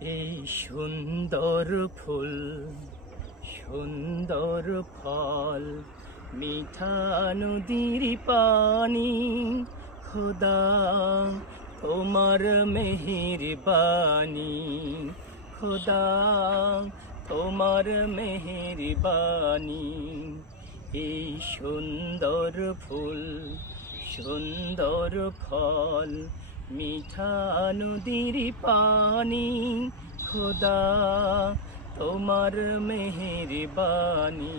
এই সুন্দর ফুল, সুন্দর ফল, মিঠা নদীর পানি, খোদা তোমার মেহেরবানি, খোদা তোমার মেহেরবানি। এই সুন্দর ফুল, সুন্দর ফল, মিঠা নদীর পানি, খোদা তোমার মেহেরবানি।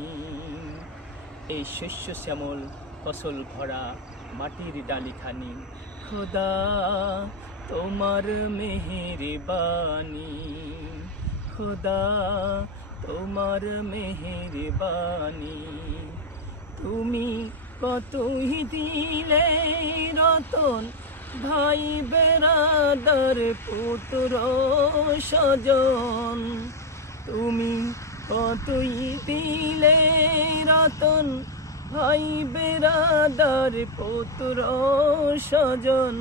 এই শস্য শ্যামল ফসল ভরা মাটির ডালিখানি, খোদা তোমার মেহেরবানি, খোদা তোমার মেহেরবানি। তুমি কতই দিলে রতন, ভাই বেরাদার পুত্র স্বজন। তুমি কতই দিলে রতন, ভাই বেরাদার পুত্র স্বজন।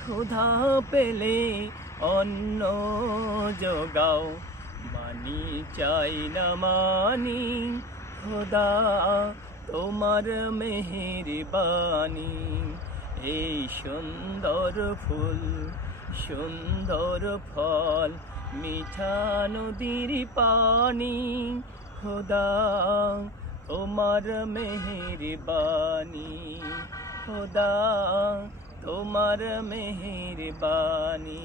ক্ষুধা পেলে অন্ন যোগাও, মানি চাই না মানি, খোদা তোমার মেহেরবানি। এই সুন্দর ফুল, সুন্দর ফল, মিঠা নদীর পানি, খোদা তোমার মেহেরবানি, খোদা তোমার মেহেরবানি।